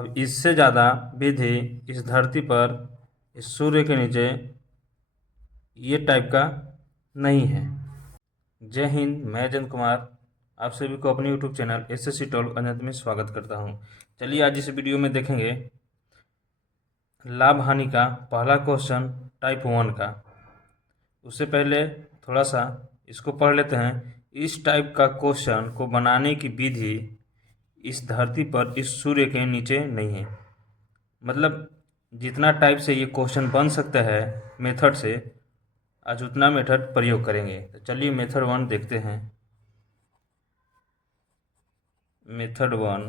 अब इससे ज़्यादा विधि इस धरती पर, इस सूर्य के नीचे ये टाइप का नहीं है। जय हिंद, मैं जयंत कुमार आप सभी को अपने यूट्यूब चैनल एसएससी 12 अनंत में स्वागत करता हूं। चलिए आज इस वीडियो में देखेंगे लाभ हानि का पहला क्वेश्चन टाइप 1 का। उससे पहले थोड़ा सा इसको पढ़ लेते हैं। इस टाइप का क्वेश्चन को बनाने की विधि इस धरती पर, इस सूर्य के नीचे नहीं है। मतलब जितना टाइप से ये क्वेश्चन बन सकता है मेथड से, आज उतना मेथड प्रयोग करेंगे। तो चलिए मेथड 1 देखते हैं। मेथड 1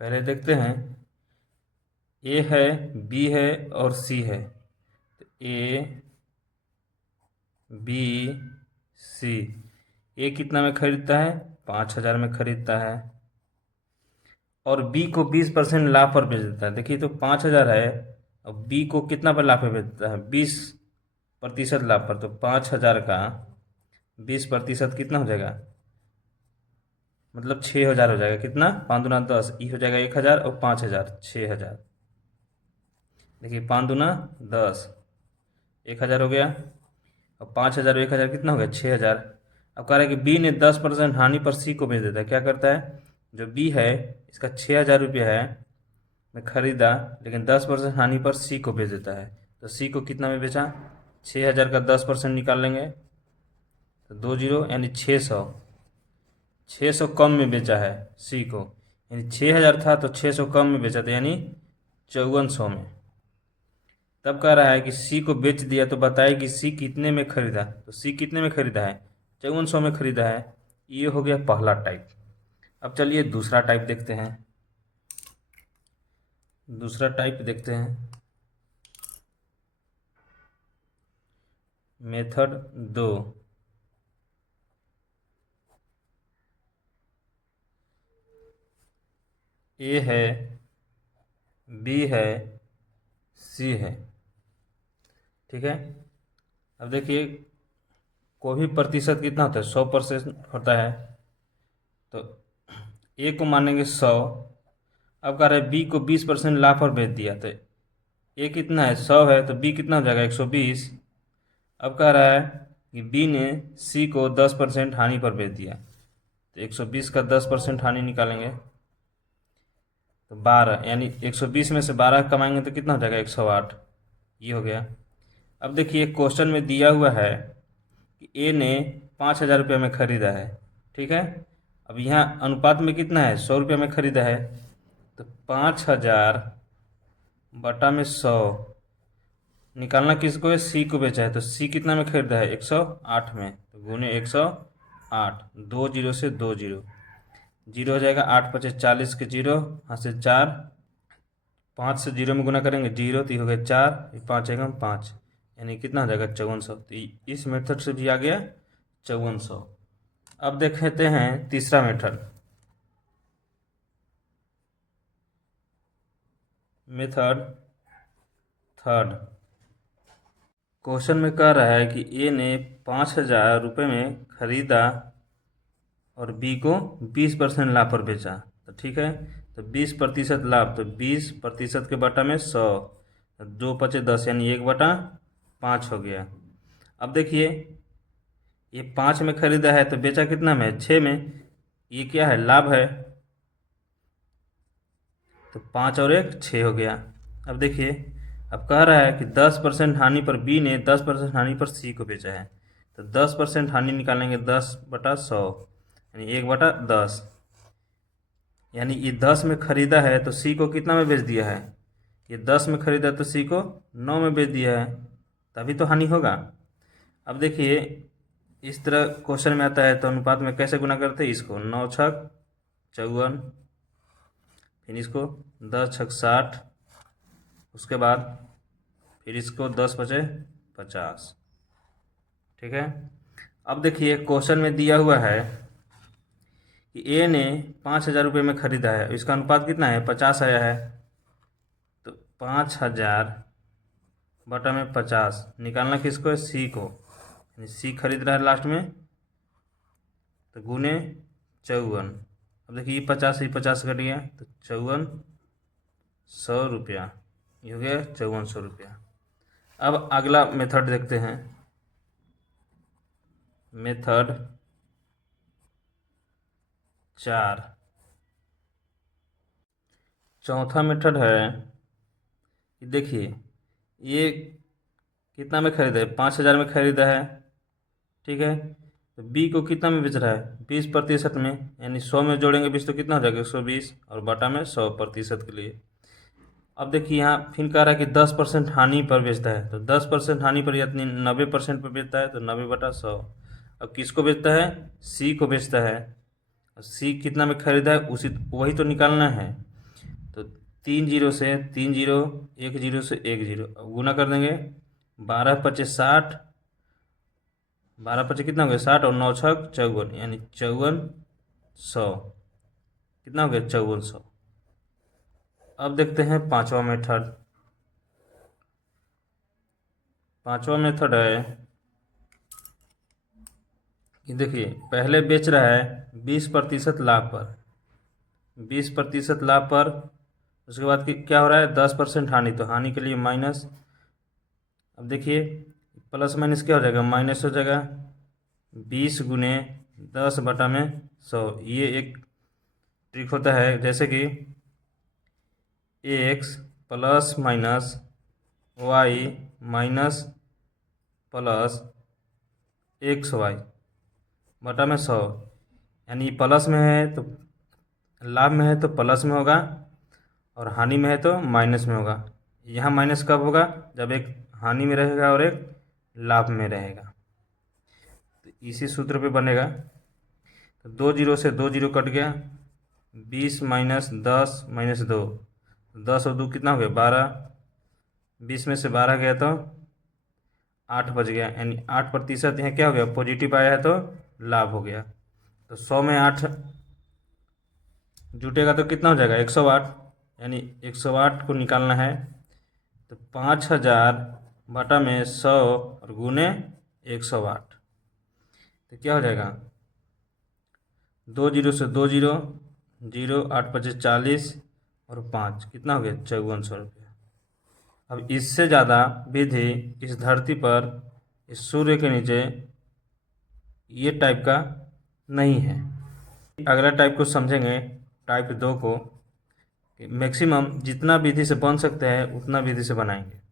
पहले देखते हैं। ए है, बी है और सी है। तो ए बी सी, ए कितना में खरीदता है? 5,000 में खरीदता है। और बी को 20% लाभ पर बेच देता है। देखिए तो 5,000 है और बी को कितना पर लाभ पर बेच देता है? 20% लाभ पर। तो 5,000 का 20% कितना हो जाएगा? मतलब 6,000 हो जाएगा। कितना? 5 दूना 10, ये हो जाएगा 1,000 और 5,000 6,000। देखिए 5 दूना 10, 1,000 हो गया। और 5,000 1,000 कितना हो गया? 6,000। अब कह रहा है कि बी ने 10% हानि पर सी को बेच देता है। क्या करता है? जो बी है इसका 6,000 रुपये है, मैं खरीदा, लेकिन 10% हानि पर सी को बेच देता है। तो सी को कितना में बेचा? 6,000 का 10% निकाल लेंगे तो 2 जीरो, यानी 600 कम में बेचा है सी को। यानी 6,000 था तो 600 कम में बेचा था, यानी 5400 में। तब कह रहा है कि सी को बेच दिया, तो बताए कि सी कितने में खरीदा। तो सी कितने में खरीदा है? 5400 में खरीदा है। ये हो गया पहला टाइप। अब चलिए दूसरा टाइप देखते हैं। दूसरा टाइप देखते हैं। मेथड 2। ए है, बी है, सी है। ठीक है। अब देखिए कोई भी प्रतिशत कितना होता है? 100% होता है। तो ए को मानेंगे 100। अब कह रहे हैं बी को 20% लाभ पर बेच दिया। तो ए कितना है? 100 है, तो बी कितना हो जाएगा? 120। अब कह रहा है कि बी ने सी को 10% हानि पर बेच दिया। तो 120 का 10% हानि निकालेंगे तो 12, यानी 120 में से 12 कमाएंगे तो कितना हो जाएगा? 108। ये हो गया। अब देखिए क्वेश्चन में दिया हुआ है कि ए ने 5,000 रुपये में खरीदा है। ठीक है। अब यहाँ अनुपात में कितना है? 100 रुपये में खरीदा है। तो 5,000 बटा में 100 निकालना किसको है? सी को बेचा है। तो सी कितना में खरीदा है? 108 में। तो गुने 108, 2 जीरो से 2 जीरो, जीरो हो जाएगा। 8 पचे 40 के जीरो, यहाँ से 4, 5 से जीरो में गुना करेंगे जीरो, तो ये हो गया 4, 5 आएगा 5, यानी कितना हो जाएगा? 5400। तो इस मेथड से भी आ गया 5400। अब देखते हैं तीसरा मेथड। मेथड 3। क्वेश्चन में कह रहा है कि ए ने 5,000 रुपये में खरीदा और बी को 20% लाभ पर बेचा। तो ठीक है। तो 20% लाभ, तो 20% के बटा में 100, 2 पचे 10, यानी 1/5 हो गया। अब देखिए ये 5 में खरीदा है तो बेचा कितना में? 6 में। ये क्या है? लाभ है। तो 5 और 1 6 हो गया। अब देखिए अब कह रहा है कि 10% हानि पर बी ने 10% हानि पर सी को बेचा है। तो 10% हानि निकालेंगे 10/100, यानी 1/10, यानी ये 10 में खरीदा है तो सी को कितना में बेच दिया है? ये 10 में खरीदा तो सी को 9 में बेच दिया है, तभी तो हानि होगा। अब देखिए इस तरह क्वेश्चन में आता है तो अनुपात में कैसे गुना करते हैं? इसको 9 छक 54, फिर इसको 10 छक 60, उसके बाद फिर इसको 10 बचे 50। ठीक है। अब देखिए क्वेश्चन में दिया हुआ है कि ए ने 5,000 रुपये में खरीदा है, इसका अनुपात कितना है? 50 आया है। तो 5,000 बटा में 50 निकालना किसको है? सी को, यानी सी खरीद रहा है लास्ट में। तो गुने 54, अब देखिए ये 50 से 50 कट गया तो 5400 रुपया, ये हो गया 5400 रुपया। अब अगला मेथड देखते हैं, मेथड 4। चौथा मेथड है कि देखिए ये कितना में खरीदा है, 5000 में खरीदा है, ठीक है। तो बी को कितना में बेच रहा है, 20% में, यानी 100 में जोड़ेंगे 20 तो कितना हो जाएगा 120, और बटा में 100% के लिए। अब देखिए यहाँ फिर कह रहा है कि 10% हानि पर बेचता है, तो 10% हानि पर यानी 90% पर बेचता है, तो 90/100। अब किसको बेचता है, सी को बेचता है। सी कितना में खरीदा है उसी वही तो निकालना है। तो 3 जीरो से 3 जीरो, 1 जीरो से 1 जीरो, अब गुना कर देंगे, 12×5 = 60, 12×5 कितना हो गया 60, और 9×6 = 54, यानी 5400, कितना हो गया 5400। अब देखते हैं पांचवा मेथड। पांचवा मेथड है कि देखिए पहले बेच रहा है 20% लाभ पर, 20% लाभ पर, उसके बाद क्या हो रहा है 10% हानि, तो हानि के लिए माइनस। अब देखिए प्लस माइनस क्या हो जाएगा, माइनस हो जाएगा, 20 गुने 10/100। ये एक ट्रिक होता है, जैसे कि x plus minus y minus plus XY बटा में 100, यानी प्लस में है तो लाभ में है तो प्लस में होगा, और हानि में है तो माइनस में होगा। यहाँ माइनस कब होगा, जब एक हानि में रहेगा और एक लाभ में रहेगा। तो इसी सूत्र पे बनेगा। तो 2 जीरो से 2 जीरो कट गया, 20 माइनस 10 माइनस 2, 10 और 2 कितना हो गया 12, 20 में से 12 गया तो 8 बच गया, यानी 8%। यहाँ क्या हो गया, पॉजिटिव आया है तो लाभ हो गया। तो 100 में 8 जुटेगा तो कितना हो जाएगा 108, यानी 108 को निकालना है। तो 5000 बटा में 100 और गुने 108, तो क्या हो जाएगा 2 जीरो से 2 जीरो, 0, 8×5 = 40, और 5 कितना हो गया 5400 रुपया। अब इससे ज़्यादा विधि इस धरती पर, इस सूर्य के नीचे ये टाइप का नहीं है। अगला टाइप को समझेंगे, टाइप 2 को। मैक्सिमम जितना विधि से बन सकते हैं उतना विधि से बनाएंगे।